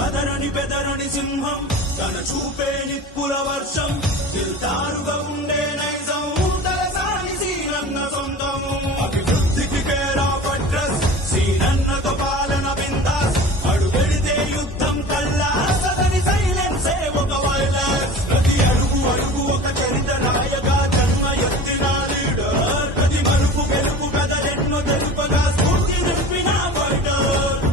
అదరని బెదరని సింహం తన చూపే నిప్పుల వర్షం దిల్దారుగా ఉండే నైజం తలసాని సీనన్న సొంతం అభివృద్ధికి పేర్ ఆఫ్ అడ్రస్ సీనన్నతో పాలన బిందాస్ అడుగెడితే యుద్ధం కల్లా సదని సైలెన్సే ఒక వైలెన్స్ ప్రతి అడుగు అడుగు ఒక చరిత్ర రాయగా జన్మ ఎత్తిన లీడర్ ప్రతి మలుపు గెలుపు కథలెన్నో తెలుపగా స్ఫూర్తి నింపిన ఫైటర్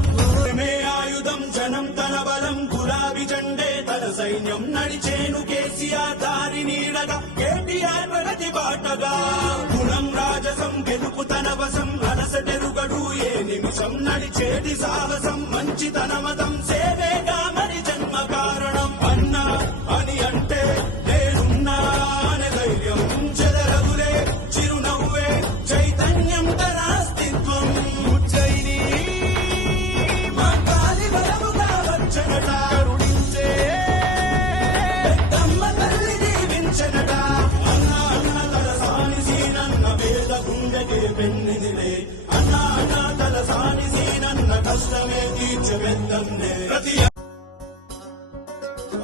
మే ఆయుధం జనం తన బలం గులాబీ జెండే తన సైన్యం నడిచేను కేసీఆర్ దారి నీడగా కేటీఆర్ ప్రగతి బాటగా గుణం రాజసం గెలుపు తన వశం అలసటెరుగడు ఏ నిమిషం నడిచేటి సాహసం మంచితన మతం సేవేగా మరి జన్మ కారణం అన్నా అని అంటే నేనున్నా అనే ధైర్యం చెదరగులే చిరునవ్వే చైతన్యం తన అస్తిత్వం ఉజ్జయిని మా కాలి బలముగా వచ్చనట కరుణించే పెద్దమ్మ తల్లి దీవించనట అన్న అన్న తలసాని సీనన్న పేద గుండెకే పెన్నిదిలే అన్న అన్న తలసాని సీనన్న కష్టమే తీర్చబెద్దన్నే ప్రతి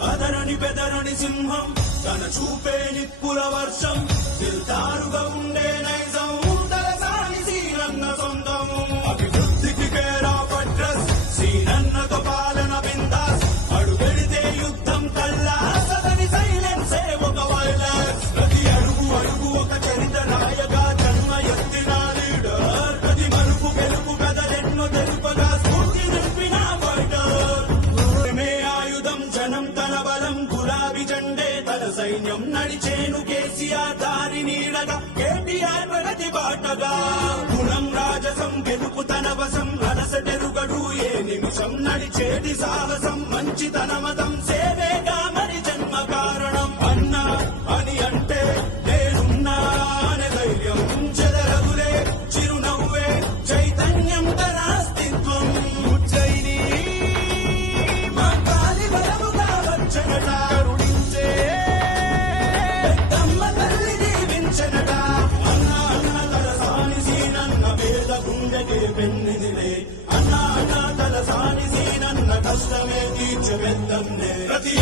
అదరని బెదరని సింహం తన చూపే నిప్పుల వర్షం దిల్దారుగా ఉండే నైజం తలసాని సీనన్న సొంతం అభివృద్ధికి పేర్ ఆఫ్ అడ్రస్ సీనన్నతో పాలన బిందాస్ అడుగెడితే యుద్ధం కల్లా సదని సైలెన్సే ఒక వైలెన్స్ ప్రతి అడుగు అడుగు ఒక చరిత్ర రాయగా జన్మ ఎత్తిన లీడర్ ప్రతి మలుపు గెలుపు కథలెన్నో తెలుపగా స్ఫూర్తి నింపిన ఫైటర్ మే ఆయుధం జనం తన బలం గులాబీ జెండే తన సైన్యం నడిచేను కేసీఆర్ దారి నీడగా కేటీఆర్ ప్రగతి బాటగా గుణం రాజసం గెలుపు తన వశం అలసటెరుగడు ఏ నిమిషం నడిచేటి సాహసం మంచితన మతం సేవేగా మరి జన్మ కారణం అన్నా అని అంటే నేనున్నా అనే ధైర్యం చెదరగులే చిరునవ్వే చైతన్యం తన అస్తిత్వం ఉజ్జయిని మా కాలి బలముగా వచ్చనట కరుణించే పెద్దమ్మ తల్లి దీవించనట అన్న అన్న తలసాని సీనన్న పేద గుండెకే పెన్నిదిలే అన్న అన్న తలసాని సీనన్న కష్టమే తీర్చబెద్దన్నే ప్రతి